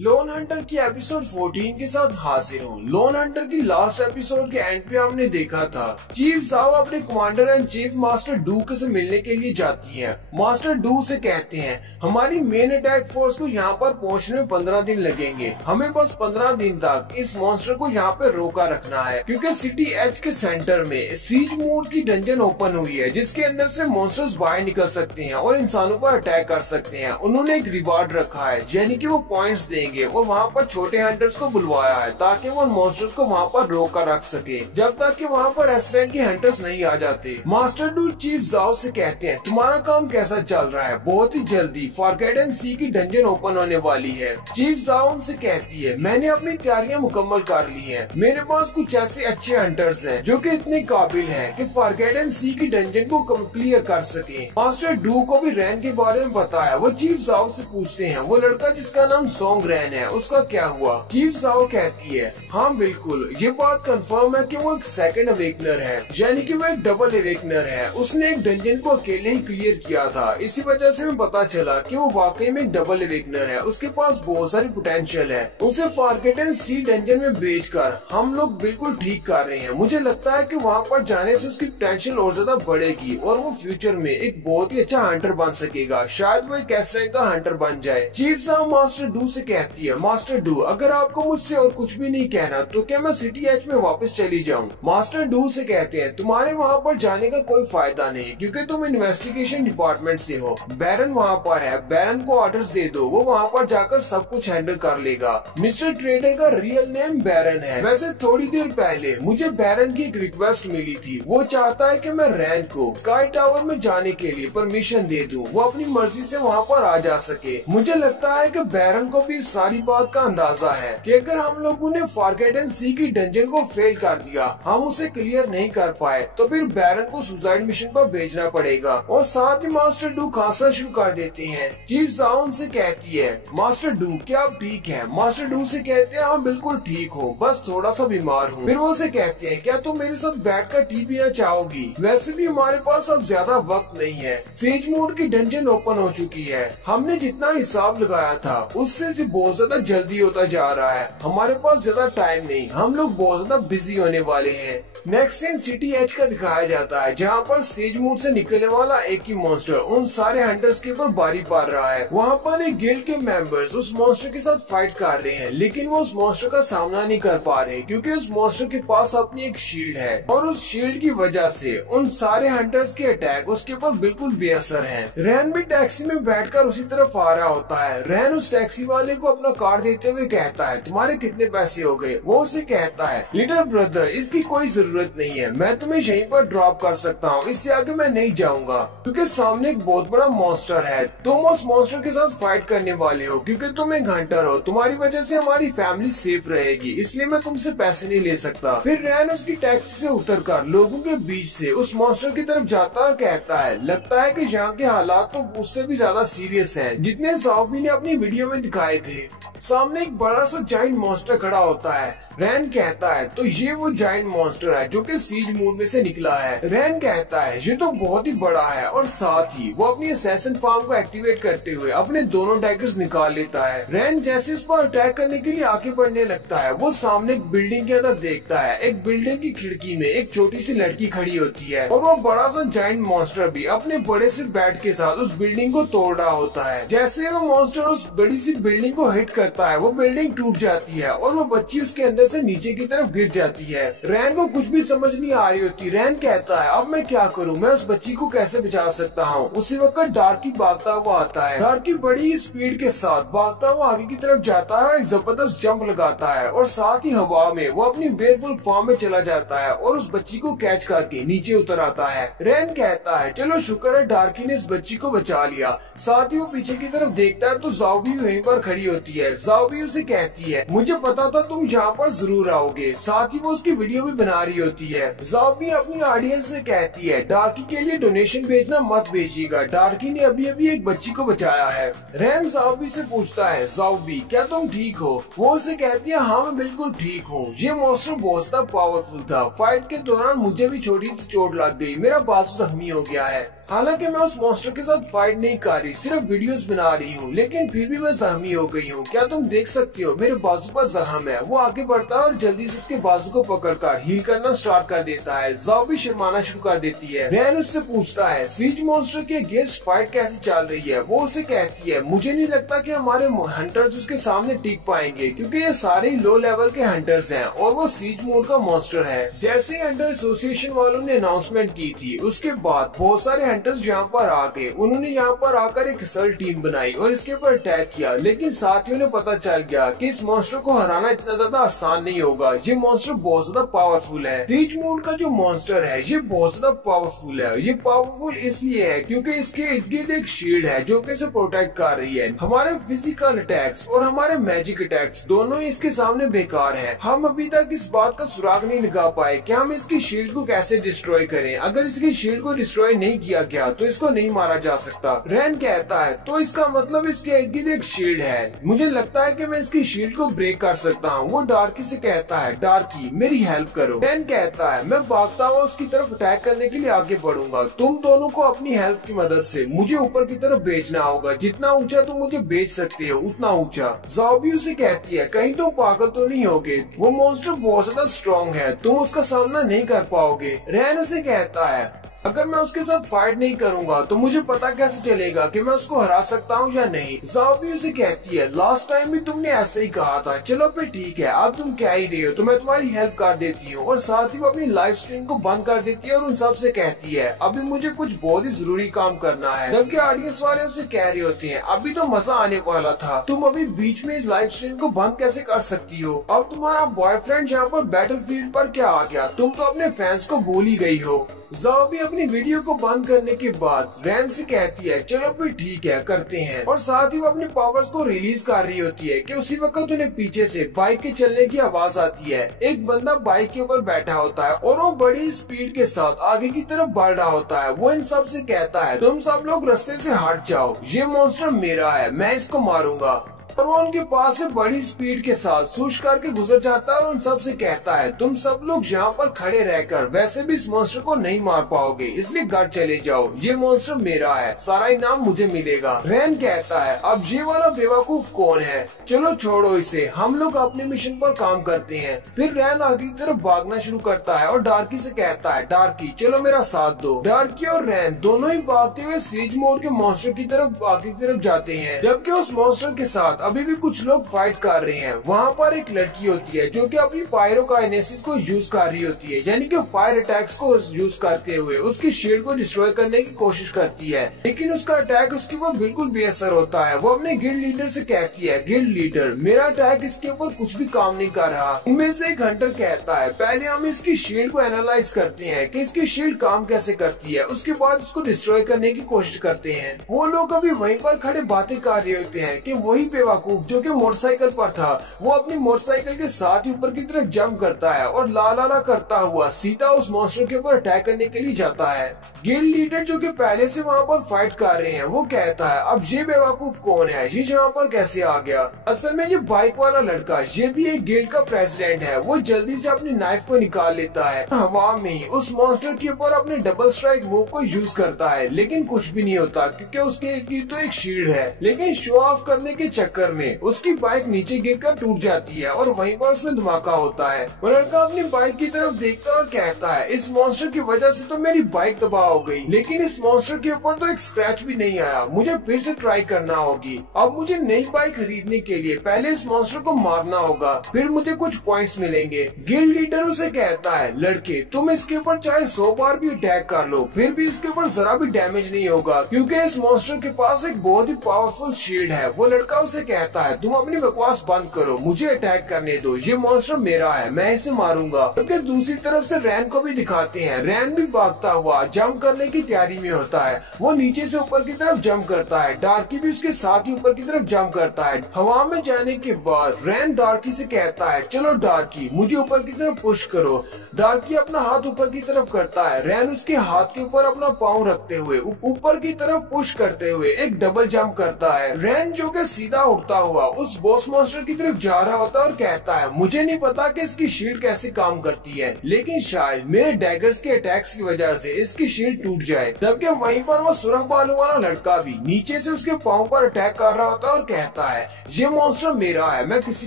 Loan Hunter की episode 14 के साथ हाजिर हूँ। लोन हंटर की लास्ट एपिसोड के एंड पे हमने देखा था चीफ जाओ अपने कमांडर एंड चीफ मास्टर डूक से मिलने के लिए जाती है। मास्टर डू से कहते हैं हमारी मेन अटैक फोर्स को यहाँ पर पहुँचने में 15 दिन लगेंगे। हमें बस 15 दिन तक इस मॉन्स्टर को यहाँ पे रोका रखना है, क्योंकि सिटी एच के सेंटर में सीज मोड की डंजन ओपन हुई है, जिसके अंदर से मॉन्स्टर्स बाहर निकल सकते हैं और इंसानों पर अटैक कर सकते हैं। उन्होंने एक रिवार्ड रखा है, यानी कि वो पॉइंट्स देंगे और वहाँ पर छोटे हंटर्स को बुलवाया है ताकि वो मॉन्स्टर्स को वहाँ पर रोक कर रख सके जब तक कि वहाँ पर एस रैंक के हंटर्स नहीं आ जाते। मास्टर डू चीफ जाओ से कहते हैं तुम्हारा काम कैसा चल रहा है, बहुत ही जल्दी फॉरगेटन सी की डंजन ओपन होने वाली है। चीफ जाओ उनसे कहती है मैंने अपनी तैयारियां मुकम्मल कर ली है, मेरे पास कुछ ऐसे अच्छे हंटर्स हैं जो कि इतने काबिल हैं कि फॉरगेटन सी की डंजन को क्लियर कर सके। मास्टर डू को भी रैन के बारे में पता है। वो चीफ जाओ से पूछते हैं वो लड़का जिसका नाम सॉन्ग रैन है उसका क्या हुआ। चीफ जाओ कहती है हाँ बिल्कुल, ये बात कंफर्म है कि वो एक सेकंड अवेकनर है, यानी कि वो एक डबल अवेकनर है। उसने एक डंजन को अकेले ही क्लियर किया था, इसी वजह से हमें पता चला कि वो वाकई में एक डबल अवेकनर है। उसके पास बहुत सारी पोटेंशियल है। उसे फॉरगेटन सी डंजन में बेचकर हम लोग बिल्कुल ठीक कर रहे हैं। मुझे लगता है कि वहाँ पर जाने से उसकी पोटेंशियल और ज्यादा बढ़ेगी और वो फ्यूचर में एक बहुत ही अच्छा हंटर बन सकेगा। शायद वो एक एस रैंक का हंटर बन जाए। चीफ जाओ मास्टर डू से कहती है मास्टर डू अगर आपको मुझसे और कुछ भी नहीं कहना तो क्या मैं सिटी एच में वापस चली जाऊं। मास्टर डू से कहते हैं तुम्हारे वहाँ पर जाने का कोई फायदा नहीं, क्योंकि तुम इन्वेस्टिगेशन डिपार्टमेंट से हो। बैरन वहाँ पर है, बैरन को ऑर्डर्स दे दो, वो वहाँ पर जाकर सब कुछ हैंडल कर लेगा। मिस्टर ट्रेडर का रियल नेम बैरन है। वैसे थोड़ी देर पहले मुझे बैरन की एक रिक्वेस्ट मिली थी, वो चाहता है कि मैं रैन को स्काई टावर में जाने के लिए परमिशन दे दूं, वो अपनी मर्जी से वहाँ पर आ जा सके। मुझे लगता है कि बैरन को भी सारी बात का अंदाजा है कि अगर हम लोगों ने फॉरगेटन सी की डंजन को फेल कर दिया, हम उसे क्लियर नहीं कर पाए, तो फिर बैरन को सुसाइड मिशन पर भेजना पड़ेगा। और साथ ही मास्टर डू खांसना शुरू कर देते हैं। चीफ जाओ से कहती है मास्टर डू क्या आप ठीक है। मास्टर डू से कहते हैं हाँ बिल्कुल ठीक हो, बस थोड़ा सा बीमार हूँ। फिर वो से कहते हैं क्या तुम मेरे साथ बैठकर टी पीना चाहोगी। वैसे भी हमारे पास अब ज्यादा वक्त नहीं है, सेज मोड की डंजन ओपन हो चुकी है। हमने जितना हिसाब लगाया था उससे बहुत ज्यादा जल्दी होता जा रहा है, हमारे पास ज्यादा टाइम नहीं, हम लोग बहुत ज्यादा बिजी होने वाले हैं। नेक्स्ट सीन सिटी एच का दिखाया जाता है, जहाँ पर सेज मोड से निकलने वाला एक ही मॉन्स्टर उन सारे हंटर्स के ऊपर बारी पार रहा है। वहाँ पर एक गिल्ड के मेंबर्स उस मॉन्स्टर के साथ फाइट कर रहे हैं, लेकिन वो उस मॉन्स्टर का सामना नहीं कर पा रहे क्योंकि उस मॉन्स्टर के पास अपनी एक शील्ड है और उस शील्ड की वजह से उन सारे हंटर्स के अटैक उसके ऊपर बिल्कुल बेअसर है। रैन भी टैक्सी में बैठकर उसी तरफ आ रहा होता है। रैन उस टैक्सी वाले को अपना कार्ड देते हुए कहता है तुम्हारे कितने पैसे हो गए। वो उसे कहता है लिटिल ब्रदर इसकी कोई जरूरत नहीं है, मैं तुम्हें यहीं पर ड्रॉप कर सकता हूँ, इससे आगे मैं नहीं जाऊंगा क्योंकि सामने एक बहुत बड़ा मॉन्स्टर है। तुम उस मॉन्स्टर के साथ फाइट करने वाले हो क्योंकि तुम एक हंटर हो, तुम्हारी वजह से हमारी फैमिली सेफ रहेगी, इसलिए मैं तुमसे पैसे नहीं ले सकता। फिर रैन उसकी टैक्सी से उतरकर लोगों के बीच से उस मॉन्स्टर की तरफ जाता और कहता है लगता है कि यहाँ के हालात तो उससे भी ज्यादा सीरियस हैं जितने ज़ॉम्बी ने अपनी वीडियो में दिखाए थे। सामने एक बड़ा सा जाइंट मॉन्स्टर खड़ा होता है। रैन कहता है तो ये वो जाइंट मॉन्स्टर है जो कि सीज मोड में से निकला है। रैन कहता है ये तो बहुत ही बड़ा है और साथ ही वो अपनी असैसिन फार्म को एक्टिवेट करते हुए अपने दोनों डैगर्स निकाल लेता है। रैन जैसे उस पर अटैक करने के लिए आगे बढ़ने लगता है, वो सामने एक बिल्डिंग के अंदर देखता है। एक बिल्डिंग की खिड़की में एक छोटी सी लड़की खड़ी होती है और वो बड़ा सा जाइंट मॉन्स्टर भी अपने बड़े से बैट के साथ उस बिल्डिंग को तोड़ रहा होता है। जैसे वो मॉन्स्टर उस बड़ी सी बिल्डिंग को हिट करता है, वो बिल्डिंग टूट जाती है और वो बच्ची उसके अंदर से नीचे की तरफ गिर जाती है। रैन को कुछ भी समझ नहीं आ रही होती। रैन कहता है अब मैं क्या करूं, मैं उस बच्ची को कैसे बचा सकता हूं। उसी वक्त डार्की भागता हुआ आता है। डार्की बड़ी स्पीड के साथ भागता हुआ आगे की तरफ जाता है और एक जबरदस्त जंप लगाता है और साथ ही हवा में वो अपनी वेयरवुल्फ फॉर्म में चला जाता है और उस बच्ची को कैच करके नीचे उतर आता है। रैन कहता है चलो शुक्र है डार्की ने इस बच्ची को बचा लिया। साथ ही वो पीछे की तरफ देखता है तो ज़ॉम्बी वहीं पर खड़ी होती है। ज़ॉम्बी उसे कहती है मुझे पता था तुम यहाँ पर जरूर आओगे। साथ ही वो उसकी वीडियो भी बना रही होती है। ज़ॉम्बी अपनी ऑडियंस से कहती है डार्की के लिए डोनेशन भेजना मत भेजिएगा, डार्की ने अभी अभी एक बच्ची को बचाया है। रैन ज़ॉम्बी से पूछता है ज़ॉम्बी क्या तुम ठीक हो। वो उसे कहती है हाँ मैं बिल्कुल ठीक हूँ। ये मॉन्स्टर बहुत ज्यादा पावरफुल था, फाइट के दौरान मुझे भी छोटी सी चोट लग गई, मेरा बाजू जख्मी हो गया है। हालांकि मैं उस मॉन्स्टर के साथ फाइट नहीं कर रही, सिर्फ वीडियोस बना रही हूँ, लेकिन फिर भी मैं जख्मी हो गई हूँ। क्या तुम देख सकते हो मेरे बाजू पर जख्म है। वो आगे बढ़ता है और जल्दी से उसके बाजू को पकड़कर हील करना स्टार्ट कर देता है। ज़ाओ भी शर्माना शुरू कर देती है। रैन उससे पूछता है सीज मॉन्स्टर के अगेंस्ट फाइट कैसे चल रही है। वो उसे कहती है मुझे नहीं लगता कि हमारे हंटर्स उसके सामने टिक पाएंगे, क्योंकि ये सारे लो लेवल के हंटर्स हैं और वो सीज मोड का मॉन्स्टर है। जैसे ही हंटर एसोसिएशन वालों ने अनाउंसमेंट की थी, उसके बाद बहुत सारे हंटर्स यहाँ पर आ गए। उन्होंने यहाँ पर आकर एक असल टीम बनाई और इसके ऊपर अटैक किया, लेकिन साथियों ने पता चल गया कि इस मॉन्स्टर को हराना इतना ज्यादा आसान नहीं होगा। ये मॉन्स्टर बहुत ज्यादा पावरफुल है। सीज मोड का जो मॉन्स्टर है ये बहुत ज्यादा पावरफुल है। ये पावरफुल इसलिए है क्योंकि इसके इर्द गिर्द एक शील्ड है जो कि इसे प्रोटेक्ट कर रही है। हमारे फिजिकल अटैक्स और हमारे मैजिक अटैक्स दोनों इसके सामने बेकार हैं। हम अभी तक इस बात का सुराग नहीं लगा पाए कि हम इसकी शील्ड को कैसे डिस्ट्रॉय करें। अगर इसकी शील्ड को डिस्ट्रॉय नहीं किया गया तो इसको नहीं मारा जा सकता। रैन कहता है तो इसका मतलब इसके इर्द गिर्द एक शील्ड है। मुझे लगता है कि मैं इसकी शील्ड को ब्रेक कर सकता हूँ। वो डार्की से कहता है डार्की मेरी हेल्प करो। रैन कहता है मैं भागता हुआ उसकी तरफ अटैक करने के लिए आगे बढ़ूंगा। तुम दोनों को अपनी हेल्प की मदद से मुझे ऊपर की तरफ भेजना होगा। जितना ऊंचा तुम मुझे भेज सकते हो उतना ऊंचा। ज़ाओ भी उसे कहती है कहीं तुम पागल तो नहीं होगे, वो मॉन्स्टर बहुत ज्यादा स्ट्रॉन्ग है, तुम उसका सामना नहीं कर पाओगे। रैन उसे कहता है अगर मैं उसके साथ फाइट नहीं करूंगा तो मुझे पता कैसे चलेगा कि मैं उसको हरा सकता हूँ या नहीं। ज़ाओ भी उसे कहती है लास्ट टाइम भी तुमने ऐसे ही कहा था। चलो फिर ठीक है, अब तुम कह ही रहे हो तो मैं तुम्हारी हेल्प कर देती हूँ। और साथ ही वो अपनी लाइव स्ट्रीम को बंद कर देती है और उन सब से कहती है अभी मुझे कुछ बहुत ही जरूरी काम करना है। जबकि ऑडियंस वाले उसे कह रहे होते हैं अभी तो मजा आने वाला था, तुम अभी बीच में इस लाइव स्ट्रीम को बंद कैसे कर सकती हो। अब तुम्हारा बॉयफ्रेंड यहाँ पर बैटलफील्ड पर क्या आ गया, तुम तो अपने फैंस को भूल ही गई हो। ज़ाओ भी अपनी वीडियो को बंद करने के बाद रैन से कहती है चलो फिर ठीक है करते हैं। और साथ ही वो अपने पावर्स को रिलीज कर रही होती है कि उसी वक्त उन्हें पीछे से बाइक के चलने की आवाज आती है। एक बंदा बाइक के ऊपर बैठा होता है और वो बड़ी स्पीड के साथ आगे की तरफ बढ़ रहा होता है। वो इन सब से कहता है तुम सब लोग रास्ते से हट जाओ, ये मॉन्स्टर मेरा है, मैं इसको मारूंगा। और वो उनके पास से बड़ी स्पीड के साथ सूश करके गुजर जाता है और उन सब से कहता है तुम सब लोग यहाँ पर खड़े रहकर वैसे भी इस मॉन्स्टर को नहीं मार पाओगे, इसलिए घर चले जाओ, ये मॉन्स्टर मेरा है, सारा इनाम मुझे मिलेगा। रैन कहता है अब ये वाला बेवकूफ कौन है, चलो छोड़ो इसे, हम लोग अपने मिशन पर काम करते हैं। फिर रैन आगे की तरफ भागना शुरू करता है और डार्की से कहता है डार्की चलो मेरा साथ दो। डार्की और रैन दोनों ही भागते हुए सीज मोड के मॉन्स्टर की तरफ आगे की तरफ जाते हैं। जबकि उस मॉन्स्टर के साथ अभी भी कुछ लोग फाइट कर रहे हैं। वहाँ पर एक लड़की होती है जो कि अपनी पायरोकाइनेसिस को यूज कर रही होती है, यानी कि फायर अटैक्स को यूज करते हुए उसकी शील्ड को डिस्ट्रॉय करने की कोशिश करती है, लेकिन उसका अटैक उसके ऊपर बिल्कुल बेअसर होता है। वो अपने गिल्ड लीडर से कहती है गिल्ड लीडर मेरा अटैक इसके ऊपर कुछ भी काम नहीं कर रहा। उनमें से एक हंटर कहता है पहले हम इसकी शील्ड को एनालाइज करते हैं कि इसकी शील्ड काम कैसे करती है, उसके बाद उसको डिस्ट्रॉय करने की कोशिश करते हैं। वो लोग अभी वहीं पर खड़े बातें कर रहे होते हैं कि वही बेवकूफ जो कि मोटरसाइकिल पर था वो अपनी मोटरसाइकिल के साथ ही ऊपर की तरफ जंप करता है और ला ला ला करता हुआ सीधा उस मॉन्स्टर के ऊपर अटैक करने के लिए जाता है। गिल्ड लीडर जो कि पहले से वहाँ पर फाइट कर रहे हैं वो कहता है अब ये बेवकूफ कौन है, ये यहाँ पर कैसे आ गया। असल में ये बाइक वाला लड़का ये भी एक गिल्ड का प्रेसिडेंट है। वो जल्दी से अपनी नाइफ को निकाल लेता है, हवा में ही उस मॉन्स्टर के ऊपर अपने डबल स्ट्राइक मूव को यूज करता है, लेकिन कुछ भी नहीं होता क्योंकि उसके तो एक शील्ड है। लेकिन शो ऑफ करने के चक्कर में उसकी बाइक नीचे गिरकर टूट जाती है और वहीं पर उसमें धमाका होता है। वो लड़का अपनी बाइक की तरफ देखता है और कहता है इस मॉन्स्टर की वजह से तो मेरी बाइक तबाह हो गई, लेकिन इस मॉन्स्टर के ऊपर तो एक स्क्रैच भी नहीं आया, मुझे फिर से ट्राई करना होगी। अब मुझे नई बाइक खरीदने के लिए पहले इस मॉन्स्टर को मारना होगा, फिर मुझे कुछ पॉइंट्स मिलेंगे। गिल्ड लीडर उसे कहता है लड़के तुम इसके ऊपर चाहे 100 बार भी अटैक कर लो फिर भी इसके ऊपर जरा भी डैमेज नहीं होगा, क्योंकि इस मॉन्स्टर के पास एक बहुत ही पावरफुल शील्ड है। वो लड़का उसे कहता है तुम अपनी बकवास बंद करो, मुझे अटैक करने दो, ये मॉन्स्टर मेरा है, मैं इसे मारूंगा। क्योंकि दूसरी तरफ से रैन को भी दिखाते हैं। रैन भी भागता हुआ जंप करने की तैयारी में होता है। वो नीचे से ऊपर की तरफ जंप करता है, डार्की भी उसके साथ ही ऊपर की तरफ जंप करता है। हवा में जाने के बाद रैन डार्की से कहता है चलो डार्की मुझे ऊपर की तरफ पुश करो। डार्की अपना हाथ ऊपर की तरफ करता है, रैन उसके हाथ के ऊपर अपना पाँव रखते हुए ऊपर की तरफ पुश करते हुए एक डबल जंप करता है। रैन जो कि सीधा उड़ उड़ता हुआ उस बॉस मॉन्स्टर की तरफ जा रहा होता है और कहता है, मुझे नहीं पता कि इसकी शील्ड कैसे काम करती है, लेकिन शायद मेरे डैगर्स के अटैक्स की वजह से इसकी शील्ड टूट जाए। तब के वहीं पर वो सुरख बालों वाला लड़का भी नीचे से उसके पाँव पर अटैक कर रहा होता है और कहता है, ये मॉन्स्टर मेरा है, मैं किसी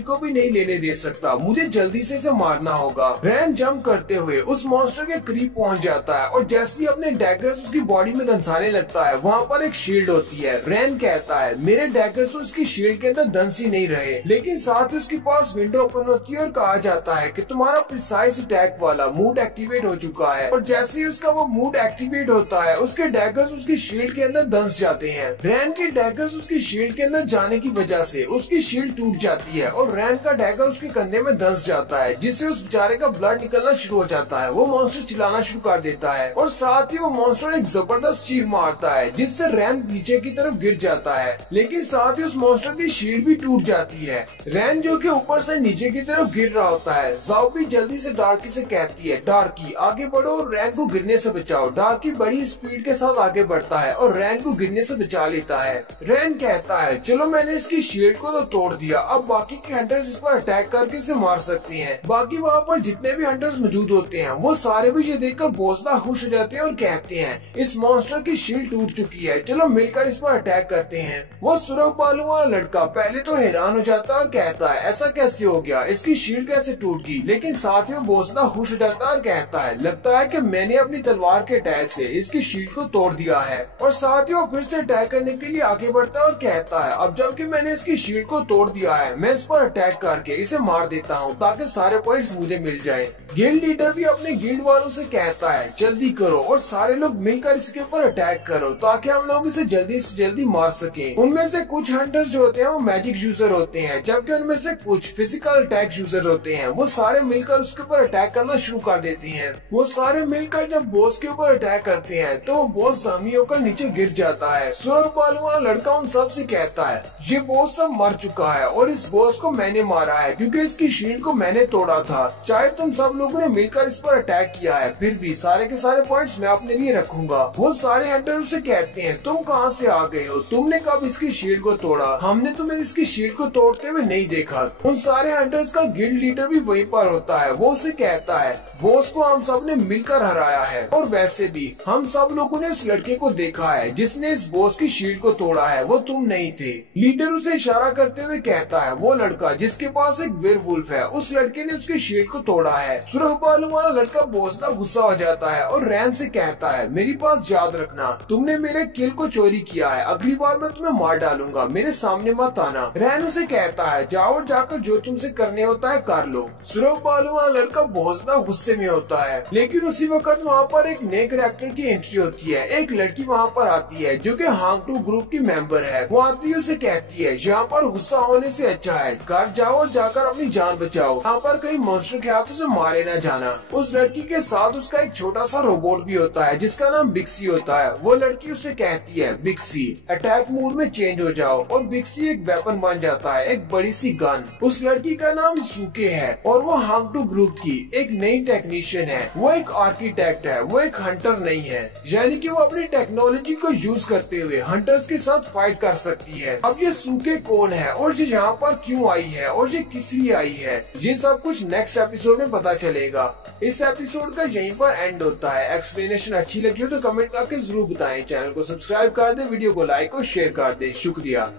को भी नहीं लेने दे सकता, मुझे जल्दी से इसे मारना होगा। रैन जंप करते हुए उस मॉन्स्टर के करीब पहुंच जाता है और जैसे ही अपने डैगर्स उसकी बॉडी में दंसाने लगता है, वहाँ पर एक शील्ड होती है। रैन कहता है, मेरे डैगर्स तो उसकी शील्ड के अंदर दंस ही नहीं रहे, लेकिन साथ ही उसके पास विंडो ओपन होती है और कहा जाता है कि तुम्हारा प्रिसाइज अटैक वाला मूड एक्टिवेट हो चुका है। और जैसे ही उसका वो मूड एक्टिवेट होता है, उसके डैगर्स उसकी शील्ड के अंदर दंस जाते हैं। रैन के डैगर्स उसकी शील्ड के अंदर जाने की वजह से उसकी शील्ड टूट जाती है और रैन का डैगर उसके कंधे में दंस जाता है, जिससे उस बेचारे का ब्लड निकलना शुरू हो जाता है। वो मॉन्स्टर चिल्लाना शुरू कर देता है और साथ ही वो मॉन्स्टर एक जबरदस्त चीख मारता है, जिससे रैन नीचे की तरफ गिर जाता है, लेकिन साथ ही उस मॉन्स्टर की शील्ड भी टूट जाती है। रैन जो कि ऊपर से नीचे की तरफ गिर रहा होता है, जाओ भी जल्दी से डार्की से कहती है, डार्की आगे बढ़ो और रैन को गिरने से बचाओ। डार्की बड़ी स्पीड के साथ आगे बढ़ता है और रैन को गिरने से बचा लेता है। रैन कहता है, चलो मैंने इसकी शील्ड को तो तोड़ दिया, अब बाकी के हंटर्स इस पर अटैक करके इसे मार सकते हैं। बाकी वहाँ पर जितने भी हंटर्स मौजूद होते हैं, वो सारे भी ये देखकर बहुत ज्यादा खुश हो जाते हैं और कहते हैं, इस मॉन्स्टर की शील्ड टूट चुकी है, चलो मिलकर इस पर अटैक करते हैं। वो सुरख बालों वाला लड़का पहले तो हैरान हो जाता है और कहता है, ऐसा कैसे हो गया, इसकी शील्ड कैसे टूट गई, लेकिन साथ ही वो बहुत ज्यादा खुश हो जाता है और कहता है, लगता है कि मैंने अपनी तलवार के अटैक से इसकी शील्ड को तोड़ दिया है। और साथ ही वो फिर से अटैक करने के लिए आगे बढ़ता है और कहता है, अब जबकि मैंने इसकी शील्ड को तोड़ दिया है, मैं इस पर अटैक करके इसे मार देता हूँ ताकि सारे पॉइंट्स मुझे मिल जाए। गिल्ड लीडर भी अपने गिल्ड वालों से कहता है, जल्दी करो और सारे लोग मिलकर इसके ऊपर अटैक करो ताकि हम लोग इसे जल्दी से जल्दी मार सके। उनमें से कुछ हंटर्स जो होते हैं वो मैजिक यूजर होते हैं, जबकि उनमें से कुछ फिजिकल अटैक यूजर होते हैं। वो सारे मिलकर उसके ऊपर अटैक करना शुरू कर देते हैं। वो सारे मिलकर जब बॉस के ऊपर अटैक करते हैं तो बॉस जख्मी होकर नीचे गिर जाता है। सुरख बालों वाला लड़का उन सब से कहता है, ये बॉस सब मर चुका है और इस बॉस को मैंने मारा है क्योंकि इसकी शील्ड को मैंने तोड़ा था। चाहे तुम सब लोगों ने मिलकर इस पर अटैक किया है, फिर भी सारे के सारे पॉइंट्स मैं अपने लिए रखूंगा। वो सारे हंटर उसे कहते हैं, तुम कहाँ से आ गए हो, तुमने कब इसकी शील्ड को तोड़ा, हमने तुम्हें इसकी शील्ड को तोड़ते हुए नहीं देखा। उन सारे हंटर्स का गिल्ड लीडर भी वहीं पर होता है। वो उसे कहता है, बॉस को हम सब ने मिलकर हराया है और वैसे भी हम सब लोगों ने उस लड़के को देखा है जिसने इस बॉस की शील्ड को तोड़ा है, वो तुम नहीं थे। लीडर उसे इशारा करते हुए कहता है, वो लड़का जिसके पास एक वेयरवुल्फ है, उस लड़के ने उसकी शील्ड को तोड़ा है। सुरख बालों वाला लड़का बहुत ज्यादा गुस्सा हो जाता है और रैन से कहता है, मेरी बात याद रखना, तुमने मेरे किल को चोरी किया है, अगली बार मैं तुम्हें मार डालूंगा, मेरे सामने मत आना। रैन उसे कहता है, जाओ और जाकर जो तुमसे करने होता है कर लो। सुरख बालों वाला लड़का बहुत ज्यादा गुस्से में होता है, लेकिन उसी वक्त वहाँ पर एक नए कैरेक्टर की एंट्री होती है। एक लड़की वहाँ पर आती है जो कि हांग-टू ग्रुप की मेंबर है। वो आती है, उसे कहती है, यहाँ पर गुस्सा होने से अच्छा है घर जाओ और जाकर अपनी जान बचाओ, यहाँ पर कहीं मॉन्स्टर के हाथों से मारे न जाना। उस लड़की के साथ उसका एक छोटा सा रोबोट भी होता है जिसका नाम बिक्सी होता है। वो लड़की उसे कहती है, बिक्सी अटैक मोड में चेंज हो जाओ, और बिक्सी एक वेपन बन जाता है, एक बड़ी सी गन। उस लड़की का नाम सूके है और वो हांग-टू ग्रुप की एक नई टेक्नीशियन है। वो एक आर्किटेक्ट है, वो एक हंटर नहीं है, यानी कि वो अपनी टेक्नोलॉजी को यूज करते हुए हंटर्स के साथ फाइट कर सकती है। अब ये सूके कौन है और ये यहाँ पर क्यों आई है और ये किस लिए आई है, ये सब कुछ नेक्स्ट एपिसोड में पता चलेगा। इस एपिसोड का यहीं पर एंड होता है। एक्सप्लेनेशन अच्छी लगी हो तो कमेंट करके जरूर बताएं। चैनल को सब्सक्राइब कर दे, वीडियो को लाइक और शेयर कर दे। शुक्रिया।